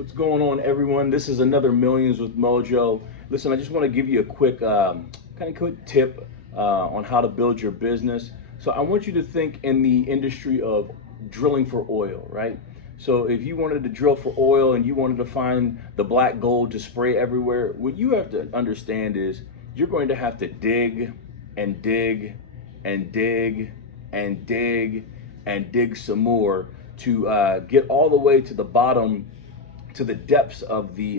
What's going on, everyone? This is another Millions with Mojo. Listen, I just want to give you a quick, quick tip on how to build your business. So I want you to think in the industry of drilling for oil, right? So if you wanted to drill for oil and you wanted to find the black gold to spray everywhere, what you have to understand is you're going to have to dig and dig and dig and dig and dig some more to get all the way to the bottom, to the depths of the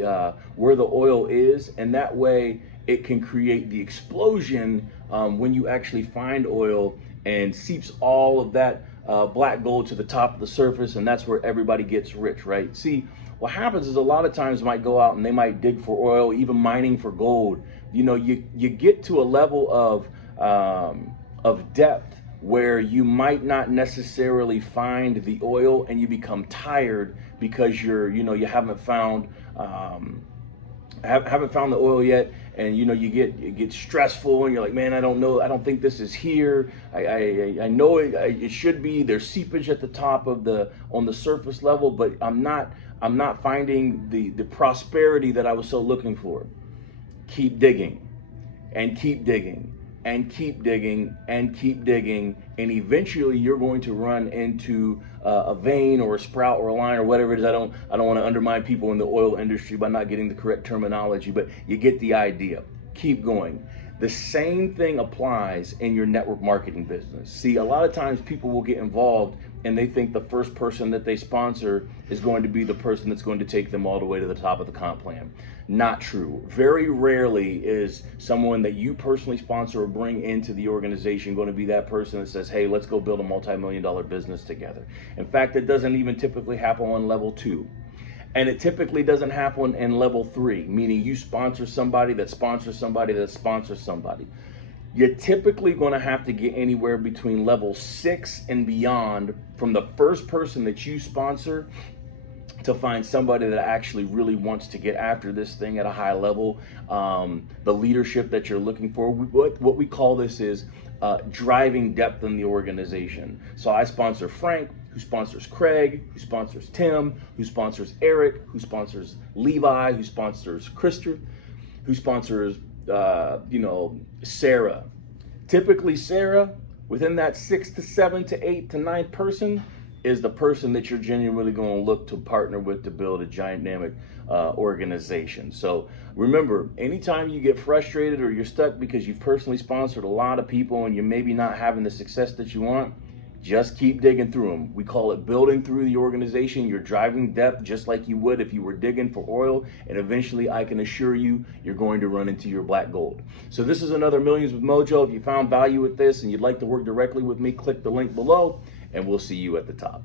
where the oil is, and that way it can create the explosion when you actually find oil and seeps all of that black gold to the top of the surface, and that's where everybody gets rich, right? See, what happens is a lot of times might go out and they might dig for oil, even mining for gold. You know, you get to a level of depth where you might not necessarily find the oil, and you become tired because you haven't found haven't found the oil yet, and it gets stressful, and you're like, man, I don't know, I don't think this is here. I know it should be. There's seepage at the top of on the surface level, but I'm not finding the prosperity that I was so looking for. Keep digging and keep digging and keep digging and keep digging, and eventually you're going to run into a vein or a sprout or a line or whatever it is. I don't want to undermine people in the oil industry by not getting the correct terminology, but you get the idea. Keep going. The same thing applies in your network marketing business. See, a lot of times people will get involved and they think the first person that they sponsor is going to be the person that's going to take them all the way to the top of the comp plan. Not true. Very rarely is someone that you personally sponsor or bring into the organization going to be that person that says, hey, let's go build a multi-million-dollar business together. In fact, it doesn't even typically happen on level 2. And it typically doesn't happen in level 3, meaning you sponsor somebody that sponsors somebody that sponsors somebody. You're typically going to have to get anywhere between level 6 and beyond from the first person that you sponsor to find somebody that actually really wants to get after this thing at a high level. The leadership that you're looking for, what we call this is driving depth in the organization. So I sponsor Frank, who sponsors Craig, who sponsors Tim, who sponsors Eric, who sponsors Levi, who sponsors Krister, who sponsors Sarah. Typically Sarah, within that 6 to 7 to 8 to 9 person, is the person that you're genuinely going to look to partner with to build a giant dynamic organization. So remember, anytime you get frustrated or you're stuck because you've personally sponsored a lot of people and you're maybe not having the success that you want, just keep digging through them. We call it building through the organization. You're driving depth just like you would if you were digging for oil, and eventually I can assure you, you're going to run into your black gold. So this is another Millions with Mojo. If you found value with this and you'd like to work directly with me, click the link below and we'll see you at the top.